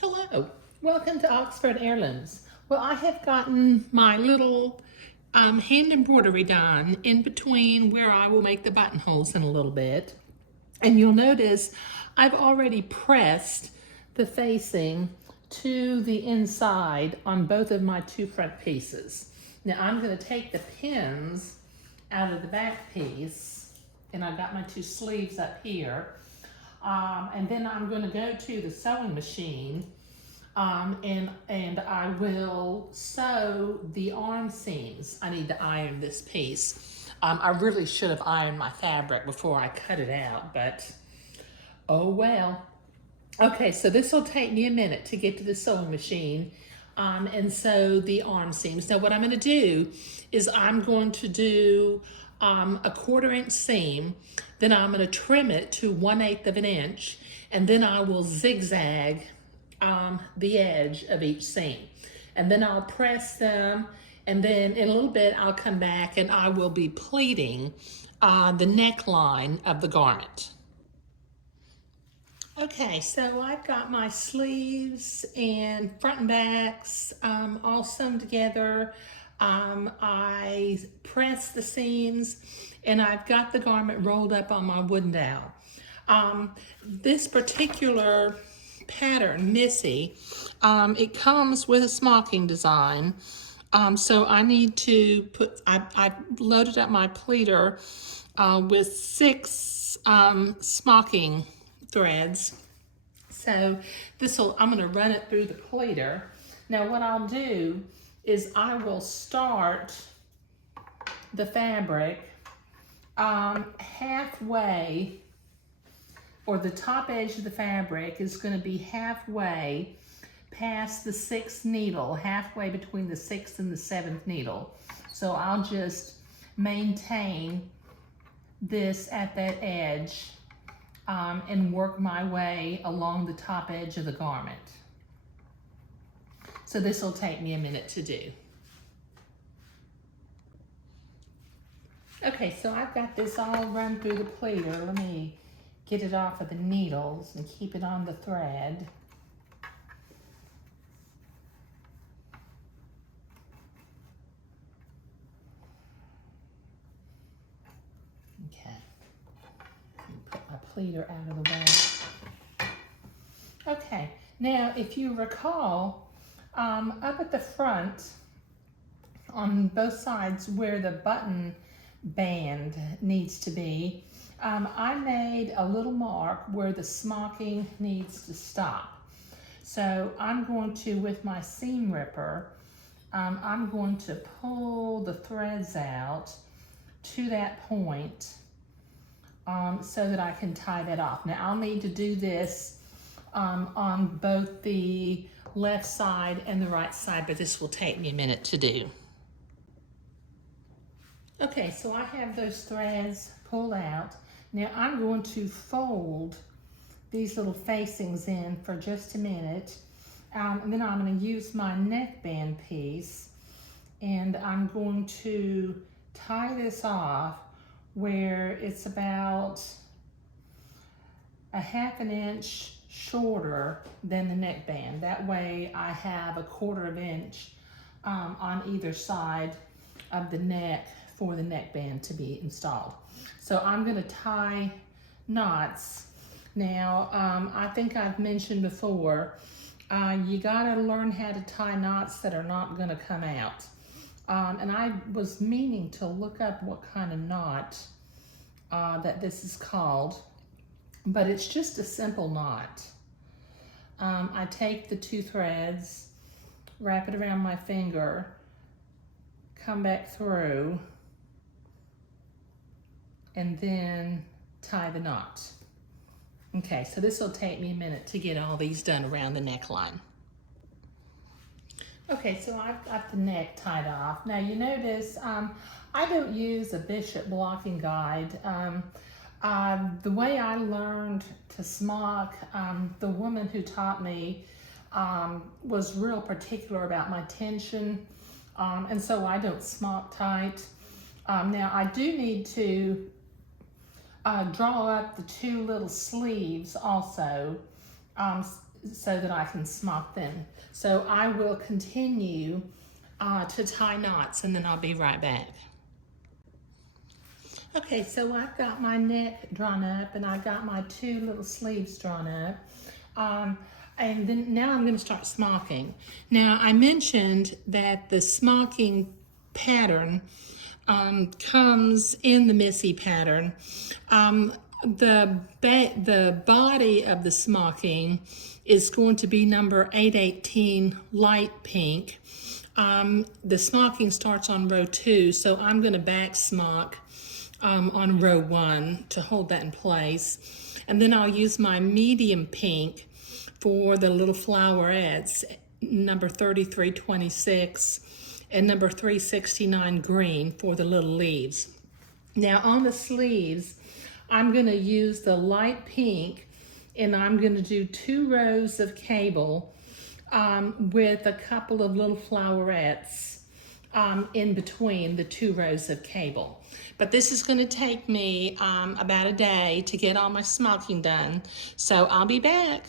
Hello, welcome to Oxford Heirlooms. Well, I have gotten my little hand embroidery done in between where I will make the buttonholes in a little bit. And you'll notice I've already pressed the facing to the inside on both of my two front pieces. Now I'm going to take the pins out of the back piece, and I've got my two sleeves up here. And then I'm going to go to the sewing machine, and I will sew the arm seams. I need to iron this piece. I really should have ironed my fabric before I cut it out, but oh well. Okay, so this will take me a minute to get to the sewing machine and sew the arm seams. Now what I'm going to do is I'm going to do a 1/4 inch seam, then I'm going to trim it to 1/8 of an inch, and then I will zigzag the edge of each seam. And then I'll press them, and then in a little bit I'll come back and I will be pleating the neckline of the garment. Okay, so I've got my sleeves and front and backs all sewn together. I pressed the seams, and I've got the garment rolled up on my wooden dowel. This particular pattern, Missy, it comes with a smocking design. So I need to put, I loaded up my pleater with 6 smocking threads. So I'm going to run it through the pleater. Now what I'll do is I will start the fabric halfway, or the top edge of the fabric is going to be halfway past the 6th needle, halfway between the 6th and the 7th needle. So I'll just maintain this at that edge and work my way along the top edge of the garment. So this will take me a minute to do. Okay, so I've got this all run through the pleater. Let me get it off of the needles and keep it on the thread. Okay, put my pleater out of the way. Okay, now if you recall, up at the front on both sides where the button band needs to be, I made a little mark where the smocking needs to stop. So I'm going to, with my seam ripper, I'm going to pull the threads out to that point so that I can tie that off. Now I'll need to do this on both the left side and the right side, but this will take me a minute to do. Okay, so I have those threads pulled out. Now I'm going to fold these little facings in for just a minute, and then I'm going to use my neckband piece, and I'm going to tie this off where it's about a 1/2 an inch shorter than the neckband. That way I have a 1/4 inch on either side of the neck for the neckband to be installed. So I'm going to tie knots. Now, I think I've mentioned before, you got to learn how to tie knots that are not going to come out. And I was meaning to look up what kind of knot that this is called, but it's just a simple knot. I take the 2 threads, wrap it around my finger, come back through, and then tie the knot. Okay, so this will take me a minute to get all these done around the neckline. Okay, so I've got the neck tied off. Now you notice I don't use a bishop blocking guide. The way I learned to smock, the woman who taught me was real particular about my tension, and so I don't smock tight. Now I do need to draw up the 2 little sleeves also, so that I can smock them. So I will continue to tie knots, and then I'll be right back. Okay, so I've got my neck drawn up and I've got my 2 little sleeves drawn up. And then now I'm going to start smocking. Now I mentioned that the smocking pattern comes in the Missy pattern. The body of the smocking is going to be number 818 light pink. The smocking starts on row 2, so I'm going to back smock on row 1 to hold that in place. And then I'll use my medium pink for the little flowerettes, number 3326 and number 369 green for the little leaves. Now on the sleeves, I'm going to use the light pink, and I'm going to do 2 rows of cable with a couple of little flowerettes in between the 2 rows of cable. But this is going to take me about a day to get all my smocking done, so I'll be back.